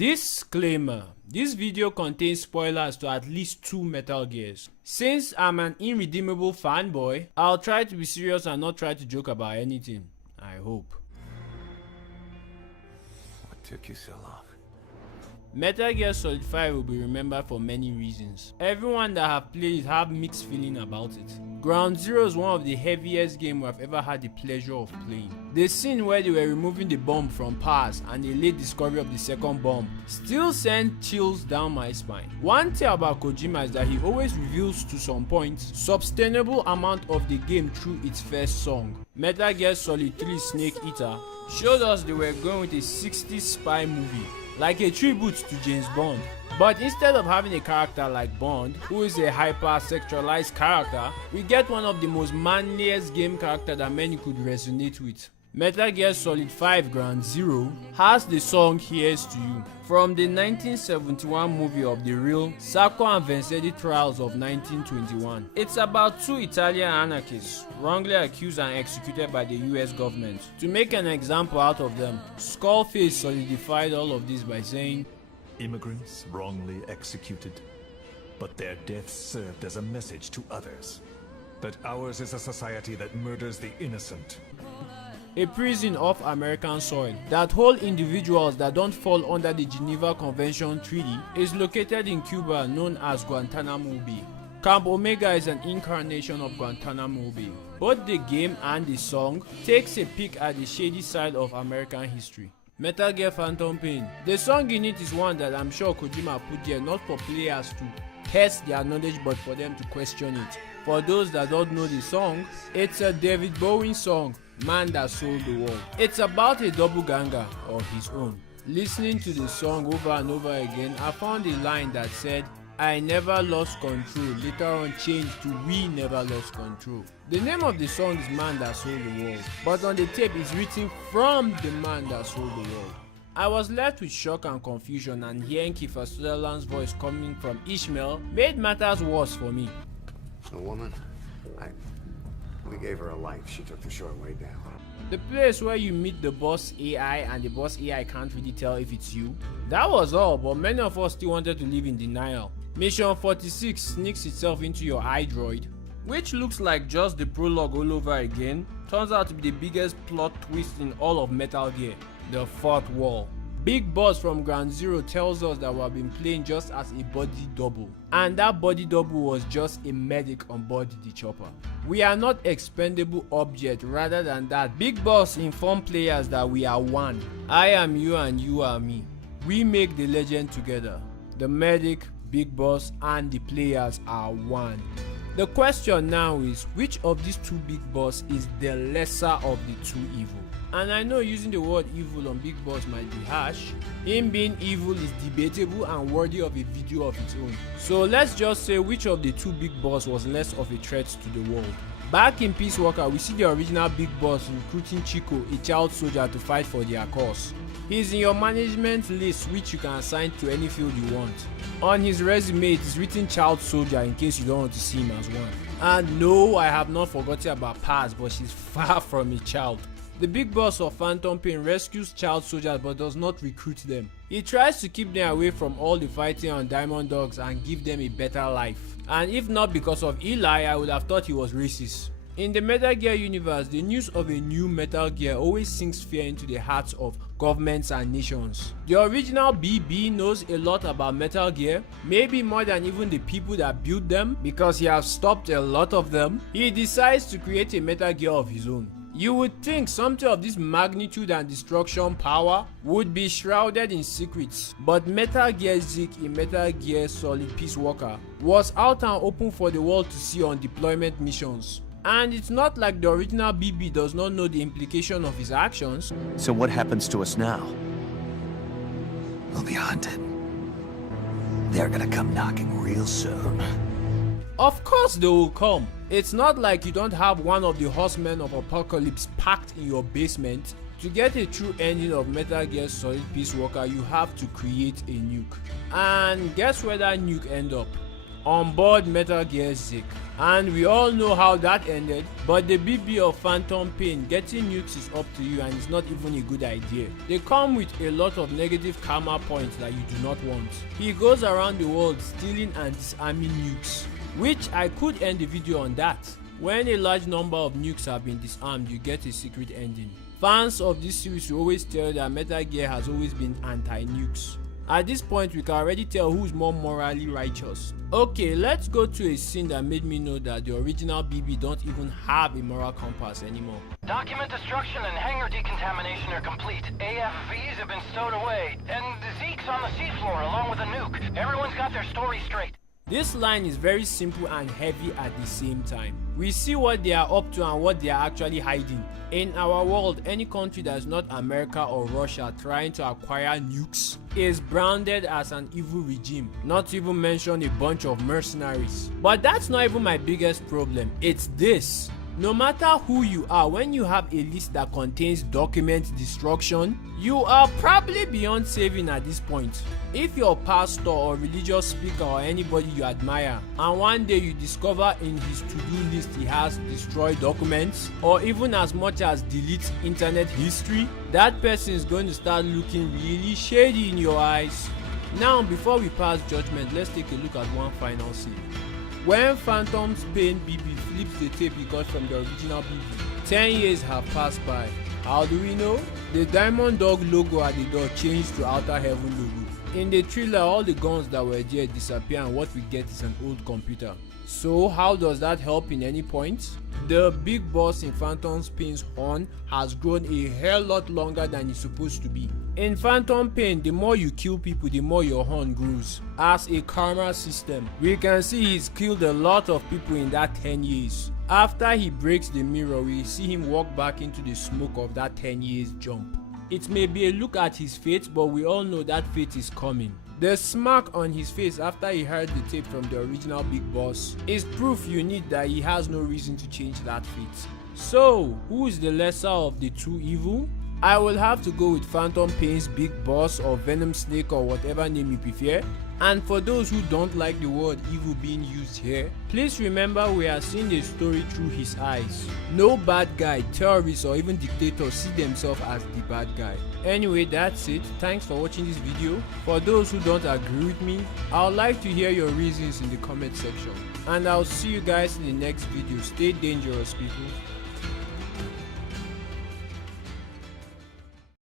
Disclaimer: this video contains spoilers to at least 2 Metal Gears. Since I'm an irredeemable fanboy, I'll try to be serious and not try to joke about anything. I hope. What took you so long? Metal Gear Solid 5 will be remembered for many reasons. Everyone that have played it have mixed feeling about it. Ground Zero is one of the heaviest games I've ever had the pleasure of playing. The scene where they were removing the bomb from Paz and the late discovery of the second bomb still sent chills down my spine. One thing about Kojima is that he always reveals to some point sustainable amount of the game through its first song. Metal Gear Solid 3 Snake Eater showed us they were going with a 60s spy movie, like a tribute to James Bond. But instead of having a character like Bond, who is a hyper-sexualized character, we get one of the most manliest game characters that many could resonate with. Metal Gear Solid 5 Ground Zero has the song Here's to You from the 1971 movie of the real Sacco and Vanzetti trials of 1921. It's about two Italian anarchists wrongly accused and executed by the US government. To make an example out of them, Skullface solidified all of this by saying, "Immigrants wrongly executed, but their deaths served as a message to others, that ours is a society that murders the innocent." A prison off American soil that hold individuals that don't fall under the Geneva Convention Treaty is located in Cuba, known as Guantanamo Bay. Camp Omega is an incarnation of Guantanamo Bay. Both the game and the song takes a peek at the shady side of American history. Metal Gear Phantom Pain. The song in it is one that I'm sure Kojima put there not for players to test their knowledge but for them to question it. For those that don't know the song, it's a David Bowie song, Man That Sold the World. It's about a doppelganger of his own. Listening to the song over and over again, I found a line that said, "I never lost control," later on changed to "We never lost control." The name of the song is Man That Sold the World, but on the tape it's written from the man that sold the world. I was left with shock and confusion, and hearing Kiefer Sutherland's voice coming from Ishmael made matters worse for me. The woman, we gave her a life. She took the short way down. The place where you meet the boss AI and the boss AI can't really tell if it's you. That was all, but many of us still wanted to live in denial. Mission 46 sneaks itself into your iDroid, which looks like just the prologue all over again. Turns out to be the biggest plot twist in all of Metal Gear, the fourth wall. Big Boss from Ground Zero tells us that we have been playing just as a body double, and that body double was just a medic on board the chopper. We are not expendable object, rather than that, Big Boss informed players that we are one. I am you and you are me. We make the legend together. The medic, Big Boss, and the players are one. The question now is, which of these two Big Boss is the lesser of the two evil? And I know using the word evil on Big Boss might be harsh. Him being evil is debatable and worthy of a video of its own. So let's just say which of the two Big Boss was less of a threat to the world. Back in Peace Walker, we see the original Big Boss recruiting Chico, a child soldier, to fight for their cause. He's in your management list, which you can assign to any field you want. On his resume, it is written child soldier in case you don't want to see him as one. And no, I have not forgotten about Paz, but she's far from a child. The Big Boss of Phantom Pain rescues child soldiers but does not recruit them. He tries to keep them away from all the fighting on Diamond Dogs and give them a better life. And if not because of Eli, I would have thought he was racist. In the Metal Gear universe, the news of a new Metal Gear always sinks fear into the hearts of governments and nations. The original BB knows a lot about Metal Gear, maybe more than even the people that built them, because he has stopped a lot of them. He decides to create a Metal Gear of his own. You would think something of this magnitude and destruction power would be shrouded in secrets, but Metal Gear Zeke in Metal Gear Solid Peace Walker was out and open for the world to see on deployment missions. And it's not like the original BB does not know the implication of his actions. So what happens to us now? We'll be hunted. They're gonna come knocking real soon. Of course they will come. It's not like you don't have one of the horsemen of apocalypse packed in your basement. To get a true ending of Metal Gear Solid Peace Walker, you have to create a nuke. And guess where that nuke end up? on board Metal Gear Zik. And we all know how that ended, but the BB of Phantom Pain, getting nukes is up to you and it's not even a good idea. They come with a lot of negative karma points that you do not want. He goes around the world stealing and disarming nukes, which I could end the video on that. When a large number of nukes have been disarmed, you get a secret ending. Fans of this series will always tell you that Metal Gear has always been anti-nukes. At this point, we can already tell who's more morally righteous. Okay, let's go to a scene that made me know that the original BB don't even have a moral compass anymore. Document destruction and hangar decontamination are complete. AFVs have been stowed away, and Zeke's on the seafloor along with a nuke. Everyone's got their story straight. This line is very simple and heavy at the same time. We see what they are up to and what they are actually hiding. In our world, any country that is not America or Russia trying to acquire nukes is branded as an evil regime, not to even mention a bunch of mercenaries. But that's not even my biggest problem, it's this. No matter who you are, when you have a list that contains document destruction, you are probably beyond saving at this point. If your pastor or religious speaker or anybody you admire, and one day you discover in his to-do list he has destroyed documents, or even as much as delete internet history, that person is going to start looking really shady in your eyes. Now, before we pass judgment, let's take a look at one final scene. When Phantom's Pain BB flips the tape he got from the original BB, 10 years have passed by. How do we know? The Diamond Dog logo at the door changed to Outer Heaven logo. In the thriller, all the guns that were there disappear and what we get is an old computer. So how does that help in any point? The big boss in Phantom's Pain's horn has grown a hell lot longer than it's supposed to be. In Phantom Pain, the more you kill people, the more your horn grows. As a karma system, we can see he's killed a lot of people in that 10 years. After he breaks the mirror, we see him walk back into the smoke of that 10 years jump. It may be a look at his fate, but we all know that fate is coming. The smirk on his face after he heard the tape from the original big boss is proof you need that he has no reason to change that fate. So, who is the lesser of the two evil? I will have to go with Phantom Pain's big boss or Venom Snake or whatever name you prefer. And for those who don't like the word evil being used here, please remember we are seeing the story through his eyes. No bad guy, terrorists or even dictators see themselves as the bad guy. Anyway, that's it. Thanks for watching this video. For those who don't agree with me, I would like to hear your reasons in the comment section. And I'll see you guys in the next video. Stay dangerous, people.